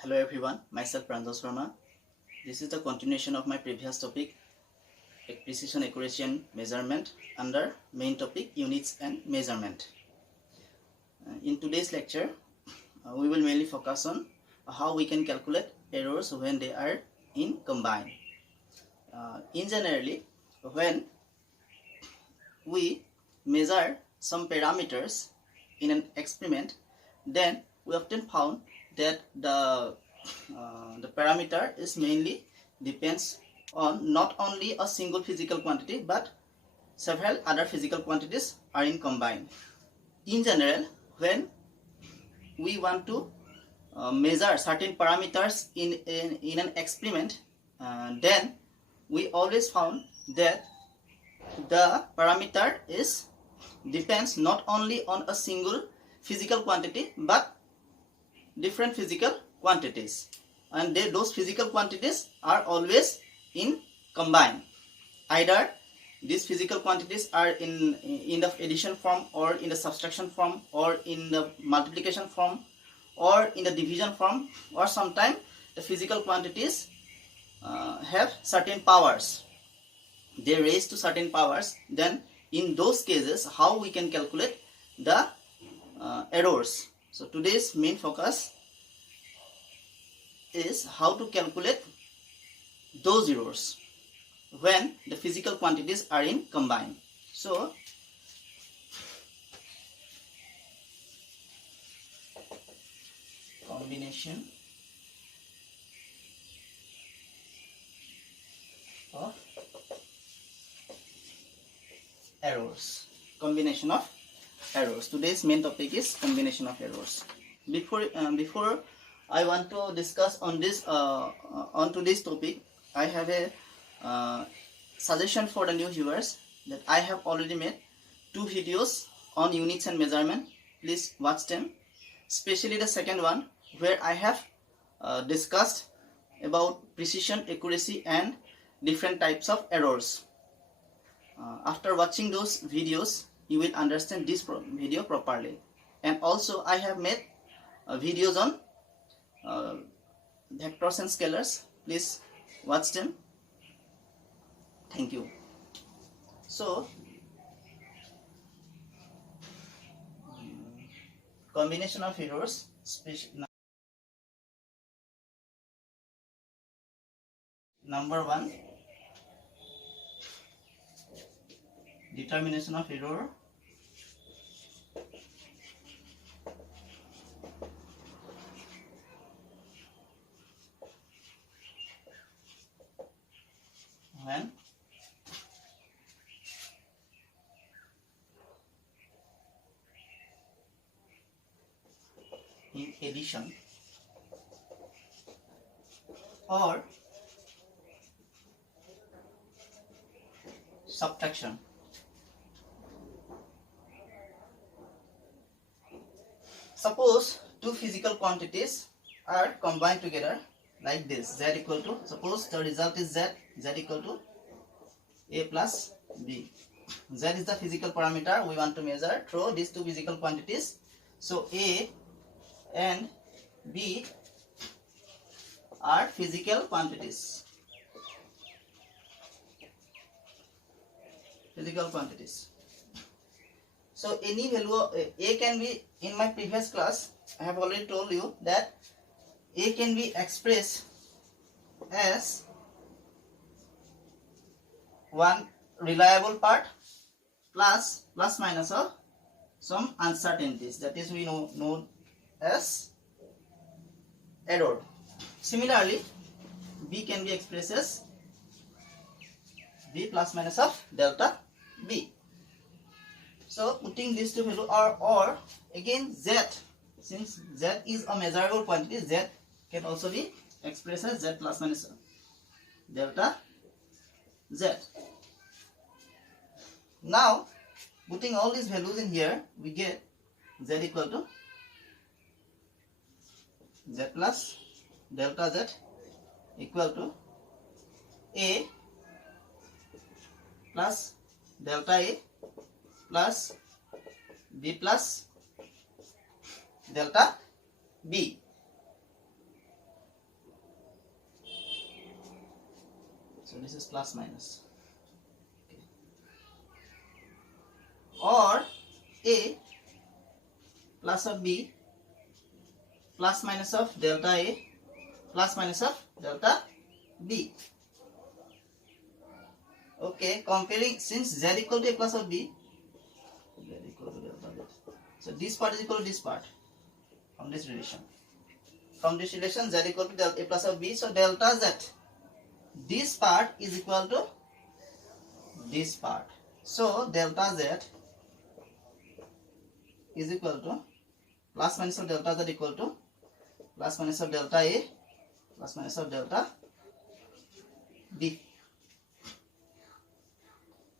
Hello everyone, myself Pranjal Sharma. This is the continuation of my previous topic, precision, accuracy and measurement under main topic units and measurement. In today's lecture, we will mainly focus on how we can calculate errors when they are in combine. In generally, when we measure some parameters in an experiment, then we often found that the parameter is mainly depends on not only a single physical quantity but several other physical quantities are in combined. In general, when we want to measure certain parameters in an experiment, then we always found that the parameter is depends not only on a single physical quantity but different physical quantities, and those physical quantities are always in combine. Either these physical quantities are in the addition form, or in the subtraction form, or in the multiplication form, or in the division form, or sometimes the physical quantities have certain powers. They raise to certain powers. Then in those cases, how we can calculate the errors. So today's main focus is how to calculate those errors when the physical quantities are in combine. So combination of errors. Combination of errors. Today's main topic is combination of errors. Before I want to discuss on today's topic, I have a suggestion for the new viewers that I have already made 2 videos on units and measurement. Please watch them, especially the second one where I have discussed about precision, accuracy and different types of errors. After watching those videos, you will understand this video properly. And also I have made videos on vectors and scalars. Please watch them. Thank you. So combination of errors, number 1, determination of error. When in addition or subtraction, suppose two physical quantities are combined together like this, z equal to, suppose the result is z equal to a plus b. Z is the physical parameter we want to measure through these two physical quantities. So a and b are physical quantities. So any value of a can be, in my previous class I have already told you that a can be expressed as one reliable part plus minus of some uncertainties, that is we know as error. Similarly, b can be expressed as b plus minus of delta b. So putting these two values, or again z, since z is a measurable quantity, z can also be expressed as z plus minus delta z. Now putting all these values in here, we get z equal to z plus delta z equal to a plus delta a plus b plus delta b. So this is plus minus. Okay. Or A plus of B plus minus of delta A plus minus of delta B. Okay, comparing, since Z equal to A plus of B, Z equal to delta Z. So this part is equal to this part from this relation. From this relation, Z equal to delta A plus of B. So delta Z, this part is equal to this part. So delta Z is equal to plus minus of delta Z equal to plus minus of delta A plus minus of delta B.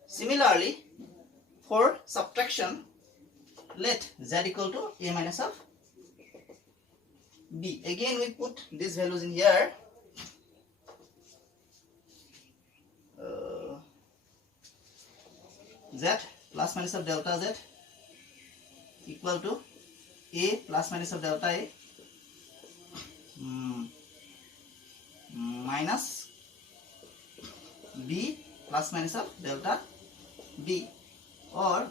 Similarly, for subtraction, let Z equal to A minus of B. Again we put these values in here. Z plus minus of delta Z equal to A plus minus of delta A minus B plus minus of delta B, or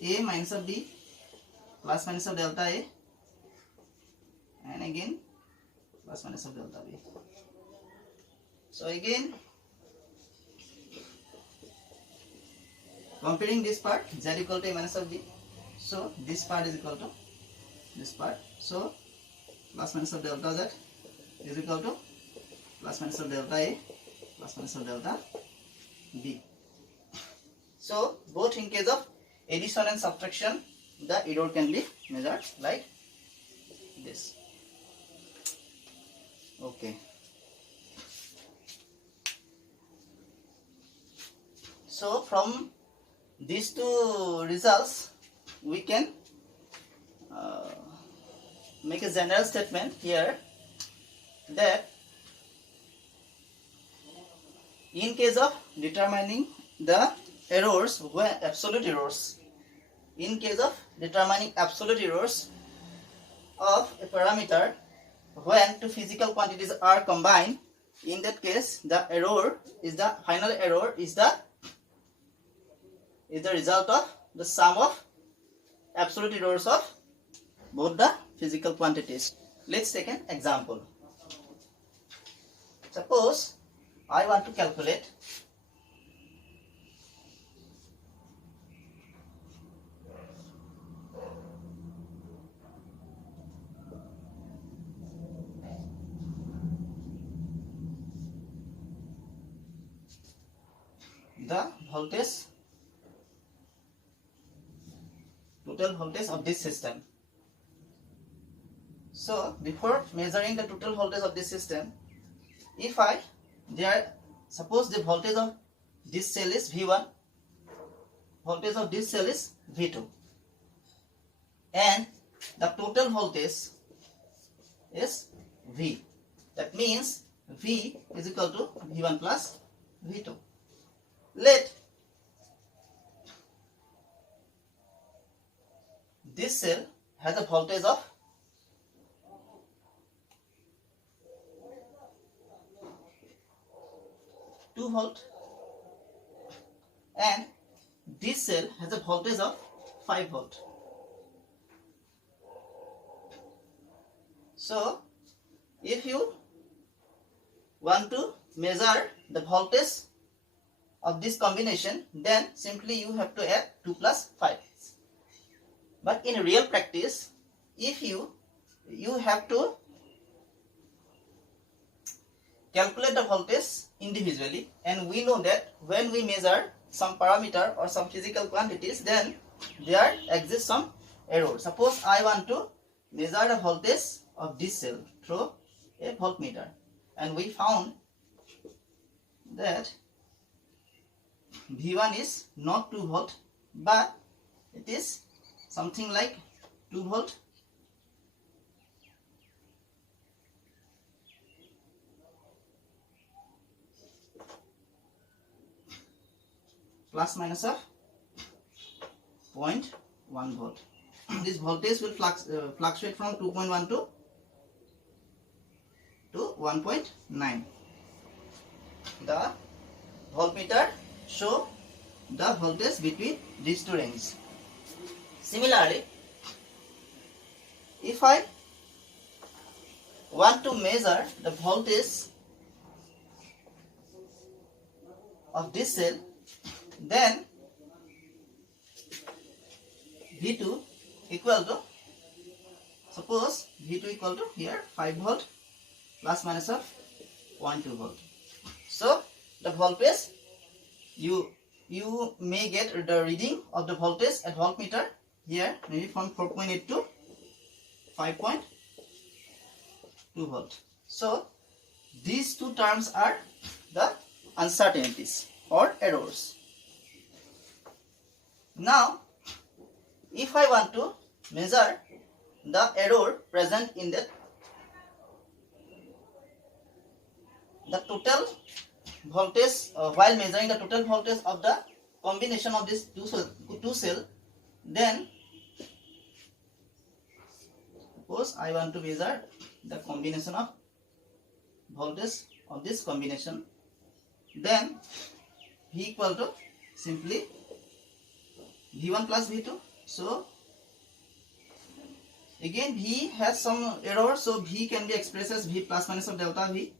A minus of B plus minus of delta A, and again plus minus of delta B. So again comparing this part, Z equal to A minus of B, so this part is equal to this part. So plus minus of delta Z is equal to plus minus of delta A plus minus of delta B. So both in case of addition and subtraction, the error can be measured like this. Okay. So from these two results, we can make a general statement here that in case of determining the errors, when absolute errors, in case of determining absolute errors of a parameter when two physical quantities are combined, in that case the error is the final error is the result of the sum of absolute errors of both the physical quantities. Let's take an example. Suppose I want to calculate the voltage, total voltage of this system. So before measuring the total voltage of this system, if suppose the voltage of this cell is V1, voltage of this cell is V2, and the total voltage is V. That means V is equal to V1 plus V2. Let this cell has a voltage of 2 volt and this cell has a voltage of 5 volt. So if you want to measure the voltage of this combination, then simply you have to add 2 plus 5. But in real practice, if you have to calculate the voltage individually, and we know that when we measure some parameter or some physical quantities, then there exists some error. Suppose I want to measure the voltage of this cell through a voltmeter, and we found that V1 is not 2 volt, but it is something like 2 volt plus minus of 0.1 volt. This voltage will fluctuate from 2.1 to 1.9. the voltmeter show the voltage between these two ranges. Similarly, if I want to measure the voltage of this cell, then V2 equal to, suppose V2 equal to here 5 volt plus minus of 0.2 volt. So the voltage, you may get the reading of the voltage at voltmeter here maybe from 4.8 to 5.2 volt. So these two terms are the uncertainties or errors. Now if I want to measure the error present in the total voltage while measuring the total voltage of the combination of these two cell, then suppose I want to measure the combination of voltage of this combination, then V equal to simply V1 plus V2. So again V has some error, so V can be expressed as V plus minus of delta V.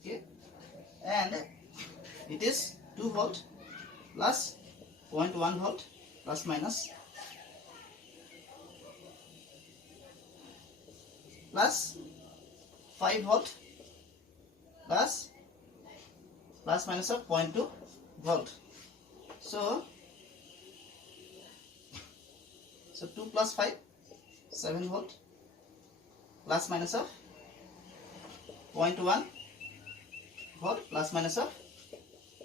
Okay, and it is 2 volt plus 0.1 volt plus minus plus 5 volt plus minus of 0.2 volt. So 2 plus 5, 7 volt plus minus of 0.1 volt plus minus of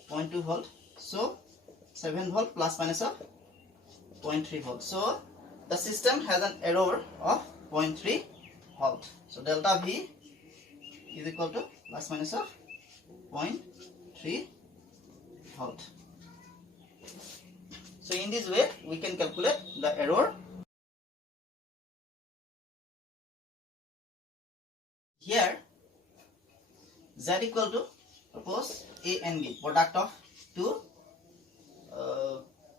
0.2 volt. So 7 volt plus minus of 0.3 volt. So the system has an error of 0.3 volt. So delta V is equal to plus minus of 0.3 volt. So in this way we can calculate the error. Here Z equal to, suppose A and B, product of two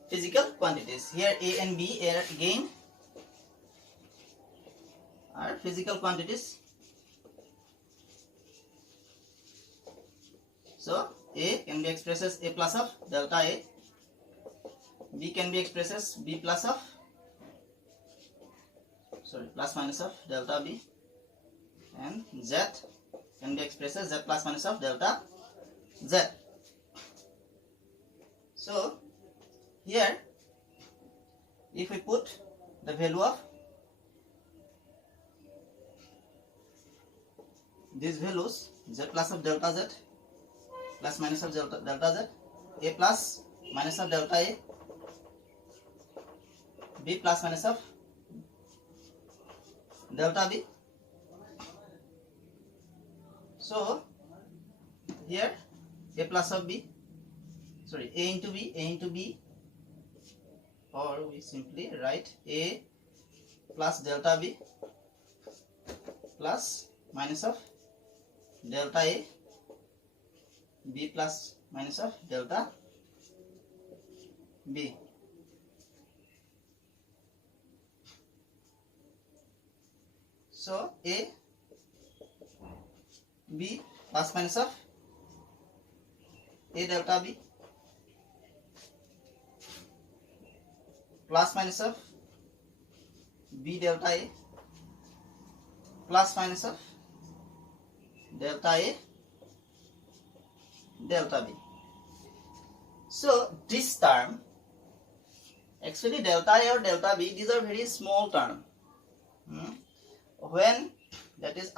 physical quantities. Here A and B are again are physical quantities. So A can be expressed as A plus of delta A, B can be expressed as B plus of, plus minus of delta B, and Z can be expressed as Z plus minus of delta Z. So here if we put the value of these values, Z plus of delta Z plus minus of delta Z, A plus minus of delta A, B plus minus of delta B. So here A plus of B, A into B, or we simply write A plus delta B plus minus of delta A, B plus minus of delta B. So A, B plus minus of A delta B plus minus of B delta A plus minus of delta A delta B. So this term, actually delta A or delta B, these are very small term. When that is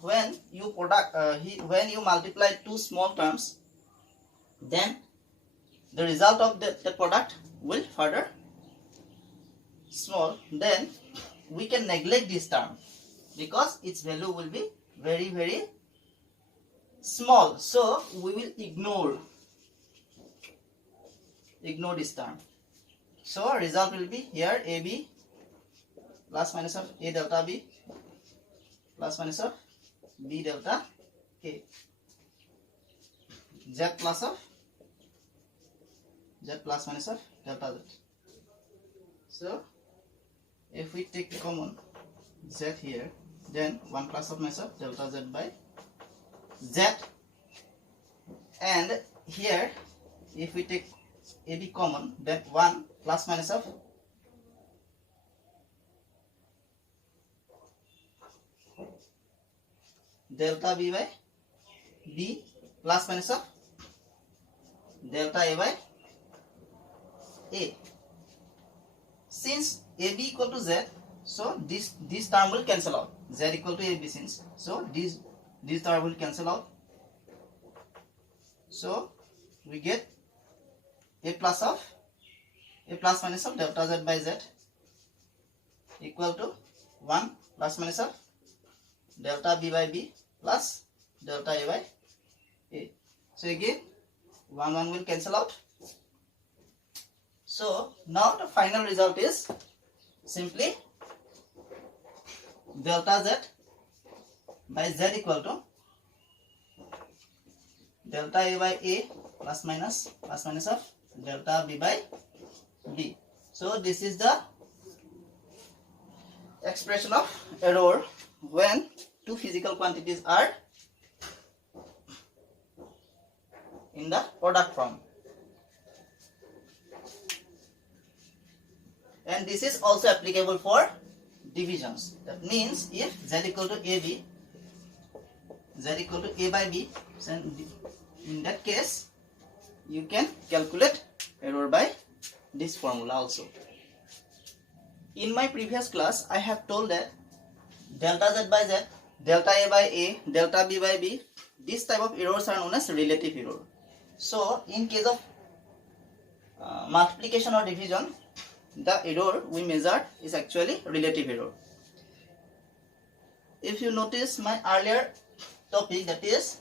when you multiply two small terms, then the result of the product will further small. Then we can neglect this term because its value will be very, very small. So we will ignore this term. So result will be here AB plus minus of A delta B plus minus of B delta A. z plus of z plus minus of delta z. So if we take common z here, then 1 plus of minus of delta z by z, and here if we take AB common, then 1 plus minus of delta B by B plus minus of delta A by A. Since AB equal to Z, so this term will cancel out. Z equal to AB, since so this term will cancel out. So we get A plus minus of delta Z by Z equal to 1 plus minus of delta B by B plus delta A by A. So again 1 will cancel out. So now the final result is simply delta Z by Z equal to delta A by A plus minus of delta B by B. So this is the expression of error when two physical quantities are in the product form. And this is also applicable for divisions. That means if Z equal to AB, Z equal to A by B, then in that case you can calculate error by this formula also. In my previous class I have told that delta Z by Z, delta A by A, delta B by B, this type of errors are known as relative error. So in case of multiplication or division, the error we measure is actually relative error. If you notice my earlier topic, that is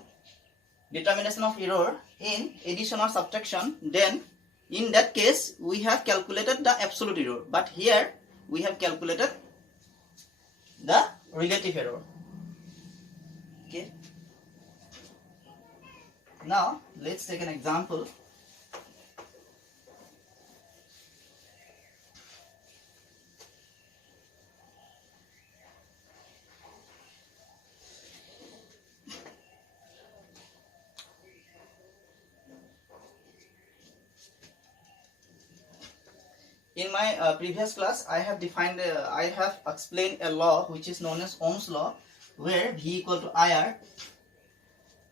determination of error in addition or subtraction, then in that case we have calculated the absolute error, but here we have calculated the relative error. Okay. Now let's take an example. In my previous class, I have explained a law which is known as Ohm's law, where V equal to IR.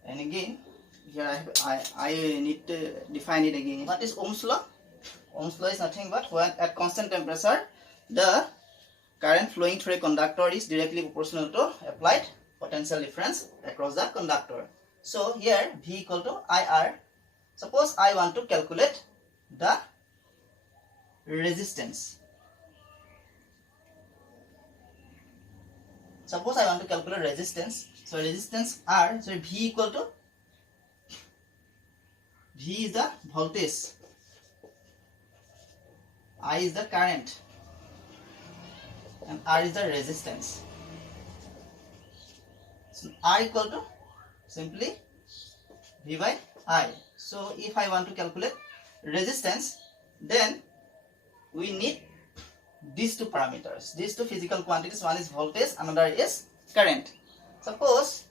And again, here I need to define it again. What is Ohm's law? Ohm's law is nothing but when at constant temperature, the current flowing through a conductor is directly proportional to applied potential difference across the conductor. So here V equal to IR. Suppose I want to calculate the resistance. Suppose I want to calculate resistance. So resistance R, so V equal to, V is the voltage, I is the current, and R is the resistance. So R equal to simply V by I. So if I want to calculate resistance, then we need these two parameters, these two physical quantities. One is voltage, another is current. Suppose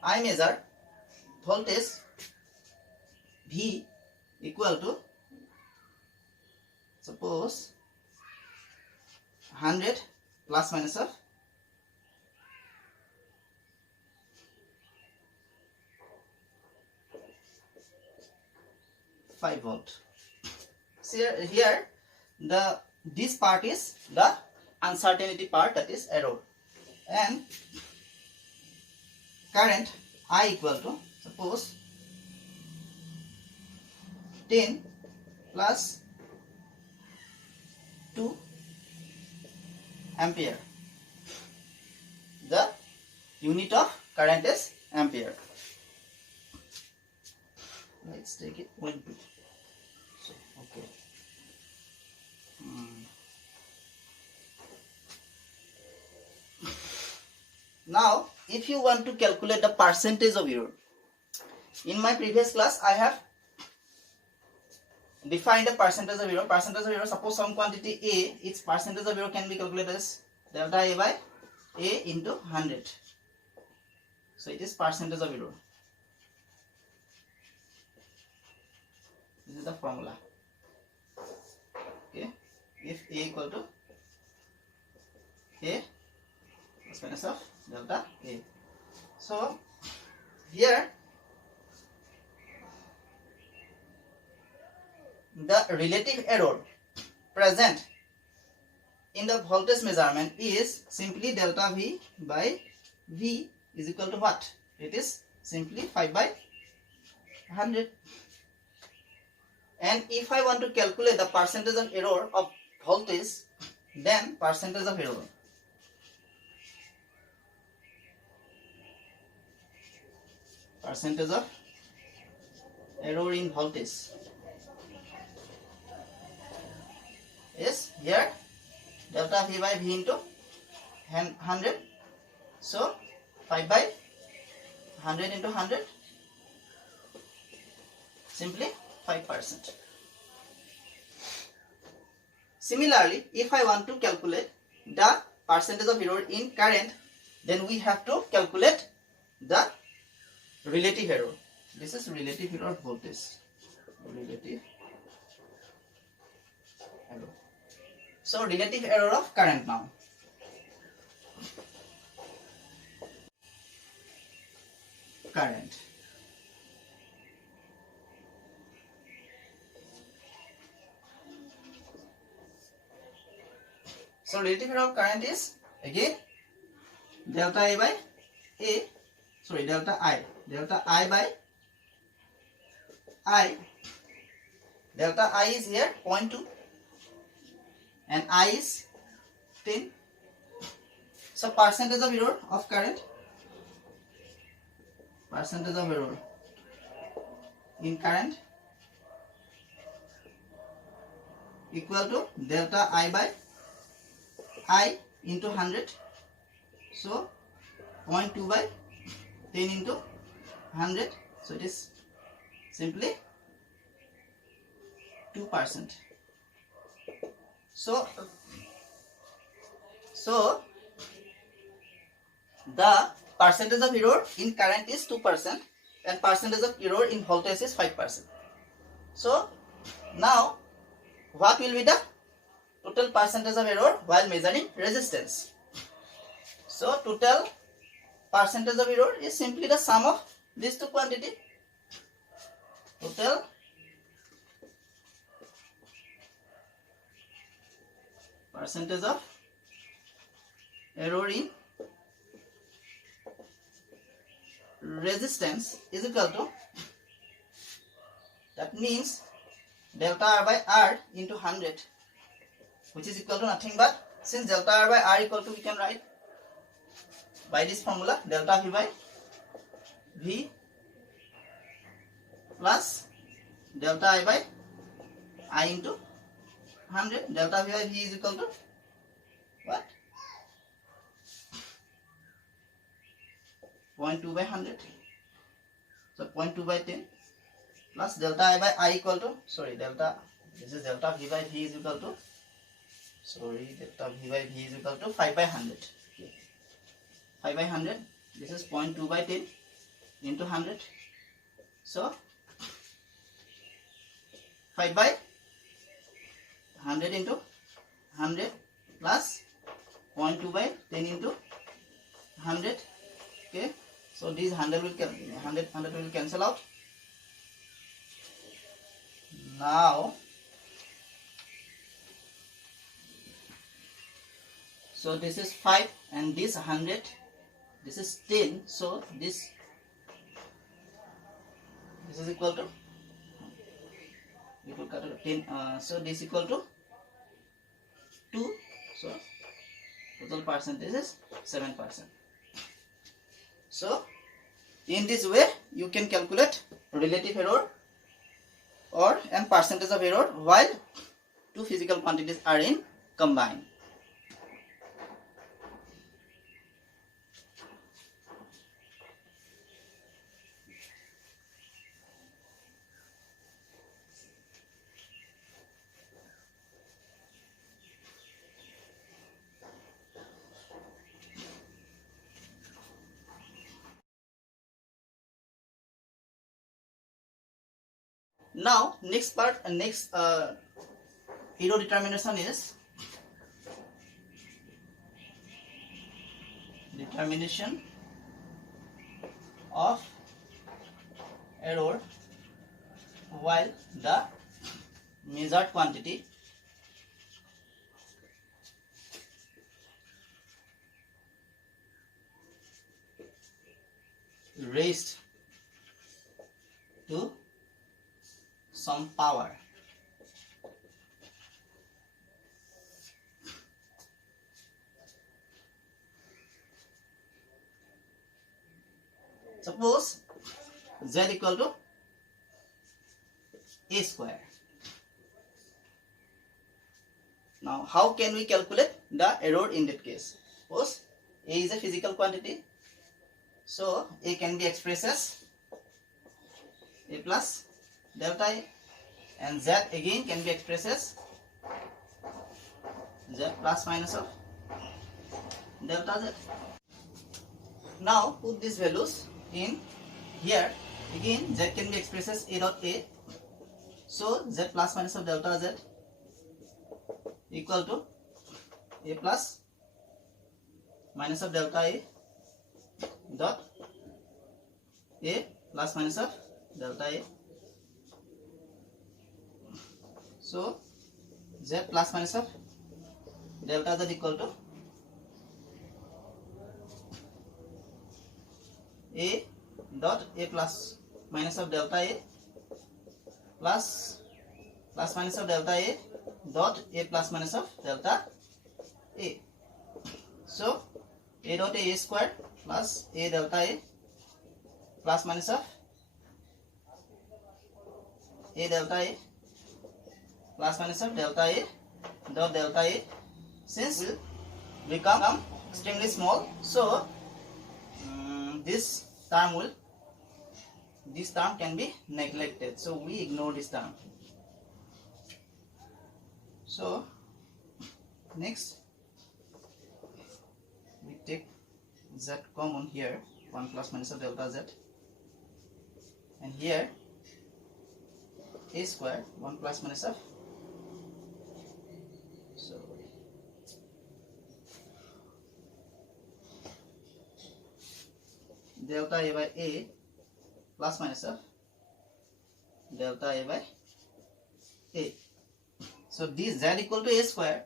I measure voltage V equal to, suppose 100 plus minus of 5 volt. See here, this part is the uncertainty part, that is error, and current I equal to, suppose 10 plus 2 ampere. The unit of current is ampere. Let's take it 1 bit. So, okay. Now if you want to calculate the percentage of error, In my previous class, I have defined the percentage of error. Percentage of error, suppose some quantity A, its percentage of error can be calculated as delta A by A into 100. So it is percentage of error. This is the formula. Okay, if A equal to A plus minus of delta A. So here the relative error present in the voltage measurement is simply delta V by V is equal to what? It is simply 5 by 100. And if I want to calculate the percentage of error of voltage, then percentage of error in voltage is here delta V by V into 100. So 5 by 100 into 100, simply 5%. Similarly, if I want to calculate the percentage of error in current, then we have to calculate the relative error. This is relative error of voltage. Relative error. So relative error of current now. Current. So relative error of current is again delta A by A, sorry, delta I by I. Delta I is here 0.2 and I is 10. So percentage of error of current, percentage of error in current equal to delta I by I into 100. So 0.2 by 10 into 100. So it is simply 2%. So the percentage of error in current is 2% and percentage of error in voltage is 5%. So now what will be the total percentage of error while measuring resistance? So total percentage of error is simply the sum of these two quantities. Total percentage of error in resistance is equal to, that means delta R by R into 100, which is equal to nothing but, since delta R by R equal to, we can write by this formula, delta V by V plus delta I by I into 100. Delta V by V is equal to what? 0.2 by 100. So 0.2 by 10 plus delta I by I equal to, sorry, delta, this is delta V by V is equal to, sorry, delta V by V is equal to 5 by 100. Okay. 5 by 100, this is 0.2 by 10 into 100. So 5 by 100 into 100 plus 0.2 by 10 into 100. Okay, so these 100 will cancel out. Now, so this is 5 and this 100, this is 10. So this is equal to, we could cut it 10. So this equal to 2. So total percentage is 7%. So in this way you can calculate relative error or and percentage of error while two physical quantities are in combined. Now next error determination is determination of error while the measured quantity raised to some power. Suppose z equal to a square. Now how can we calculate the error in that case? Suppose a is a physical quantity, so a can be expressed as a plus delta a, and z again can be expressed as z plus minus of delta z. Now put these values in here. Again z can be expressed as a dot a, so z plus minus of delta z equal to a plus minus of delta a dot a plus minus of delta a. So z plus minus of delta z equal to a dot a plus minus of delta a plus minus of delta a dot a plus minus of delta a. So a dot a square plus a delta a plus minus of a delta a plus minus of delta a dot delta a, since will become extremely small, so this term can be neglected, so we ignore this term. So next we take z common here, 1 plus minus of delta z, and here a square 1 plus minus of, so delta a by a plus minus of delta a by a. So this z equal to a square,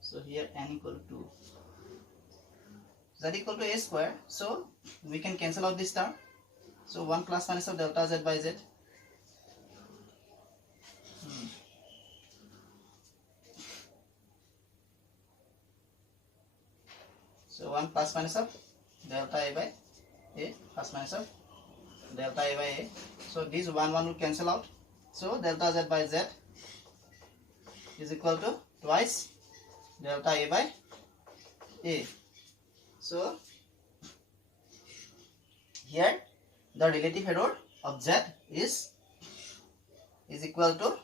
so here n equal to 2, z equal to a square, so we can cancel out this term, so 1 plus minus of delta z by z. So 1 plus minus of delta a by a plus minus of delta a by a. So this 1 will cancel out. So delta z by z is equal to twice delta a by a. So here the relative error of z is equal to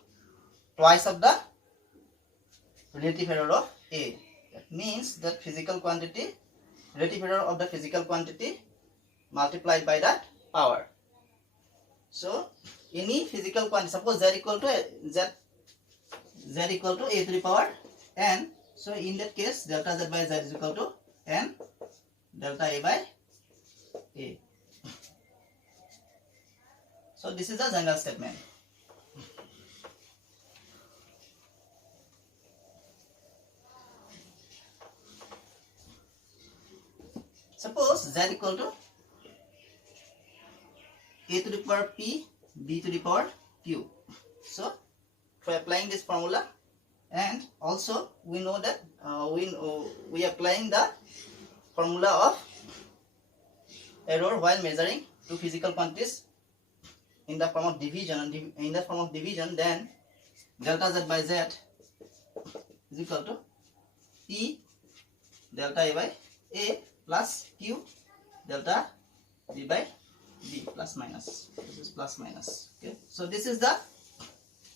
twice of the relative error of a. That means that physical quantity, relative error of the physical quantity multiplied by that power. So any physical quantity, suppose z equal to a to the power n, so in that case delta z by z is equal to n delta a by a. So this is the general statement. Suppose z equal to a to the power p, b to the power q. So by applying this formula, and also we know that we are applying the formula of error while measuring two physical quantities in the form of division, then delta z by z is equal to p delta a by a plus q delta b by b plus minus. This is plus minus. Okay, so this is the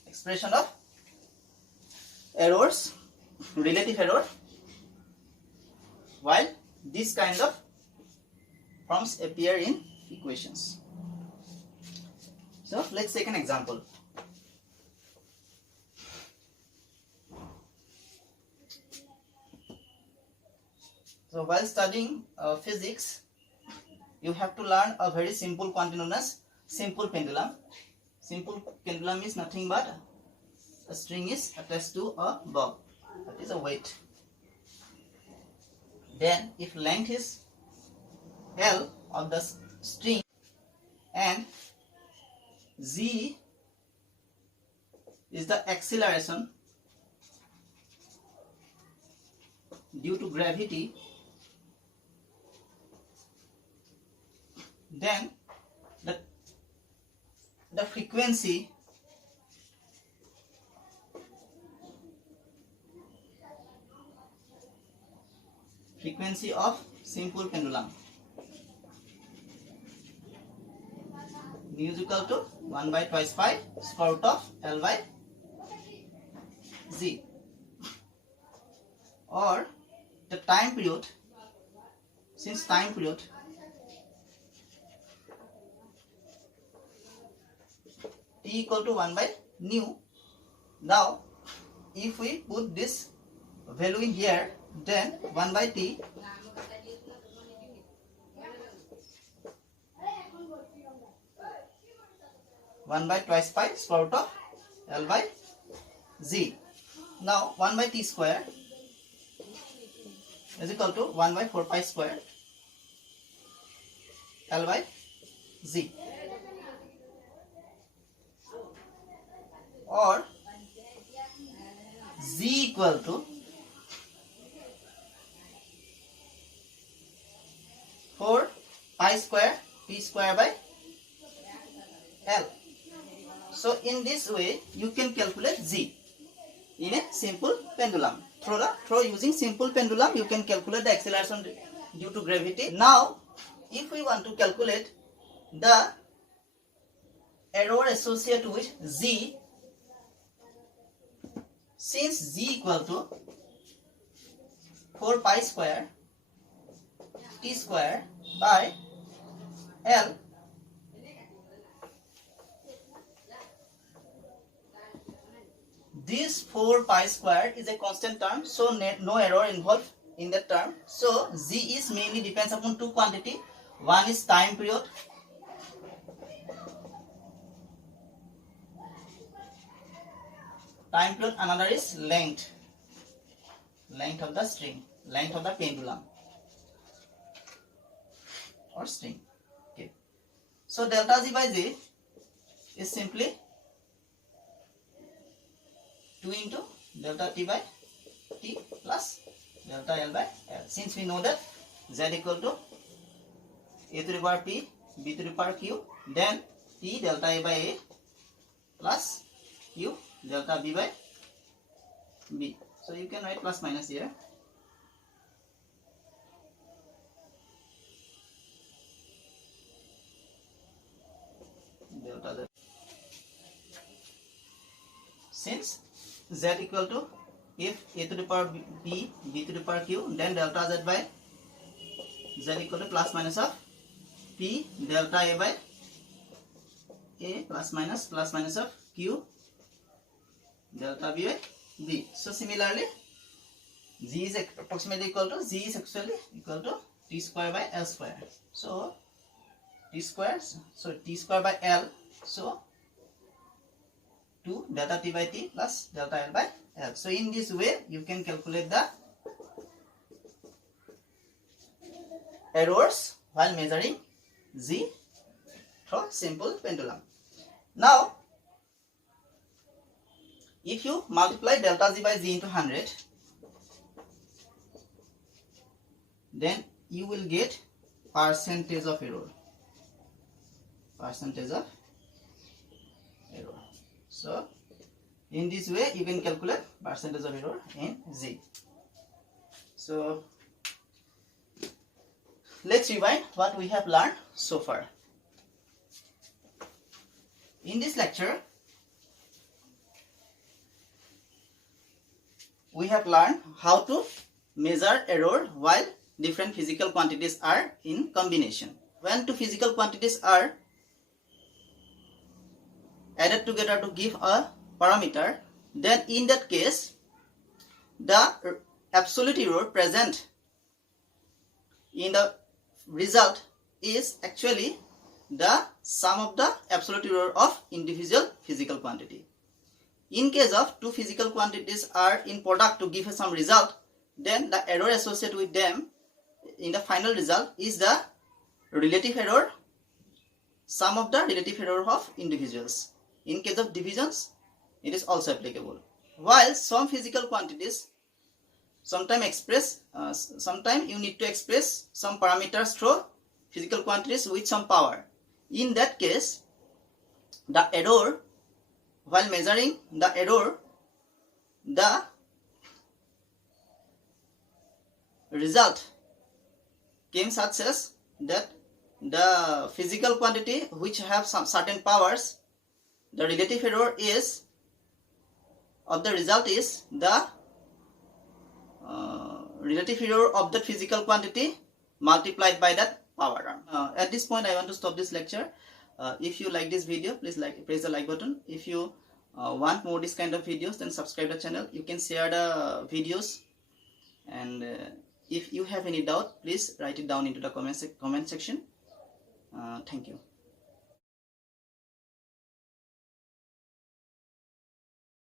expression of errors, relative error, while this kind of forms appear in equations. So let's take an example. So while studying physics, you have to learn a very simple quantity known as simple pendulum. Simple pendulum is nothing but a string is attached to a bob, that is a weight. Then if length is L of the string and Z is the acceleration due to gravity, then the frequency of simple pendulum is equal to 1 by twice pi square root of L by Z, or the time period, since time period T equal to 1 by nu. Now if we put this value in here, then 1 by T twice pi square root of L by Z. Now 1 by T square is equal to 1 by 4 pi square L by Z, or Z equal to 4 pi square P square by L. So in this way you can calculate Z in a simple pendulum. Through using simple pendulum you can calculate the acceleration due to gravity. Now if we want to calculate the error associated with Z, since Z equal to 4 pi square T square by L, this 4 pi square is a constant term, so no error involved in that term. So Z is mainly depends upon two quantity. One is time period, another is length of the string, length of the pendulum or string. Okay, so delta Z by Z is simply 2 into delta T by T plus delta L by L. Since we know that Z equal to A to the power P, B to the power Q, then T delta A by A plus Q delta B by B. So you can write plus minus here. Delta Z. Since Z equal to, if A to the power B, B to the power Q, then delta Z by Z equal to plus minus of P delta A by A plus minus of Q delta B by B. So similarly Z is approximately equal to, Z is actually equal to T square by L square. So T square by L, so 2 delta T by T plus delta L by L. So in this way you can calculate the errors while measuring Z through simple pendulum. Now if you multiply delta Z by Z into 100, then you will get percentage of error. So in this way you can calculate percentage of error in Z. So let's rewind what we have learned so far. In this lecture we have learned how to measure error while different physical quantities are in combination. When two physical quantities are added together to give a parameter, then in that case the absolute error present in the result is actually the sum of the absolute error of individual physical quantity. In case of two physical quantities are in product to give some result, then the error associated with them in the final result is the relative error, sum of the relative error of individuals. In case of divisions, it is also applicable. While some physical quantities sometimes you need to express some parameters through physical quantities with some power. In that case, the error, while measuring the error, the result came such as that the physical quantity which have some certain powers, the relative error is of the result is the relative error of the physical quantity multiplied by that power term. At this point I want to stop this lecture. If you like this video, please press the like button. If you want more this kind of videos, then subscribe the channel. You can share the videos, and if you have any doubt, please write it down into the comment section. Thank you.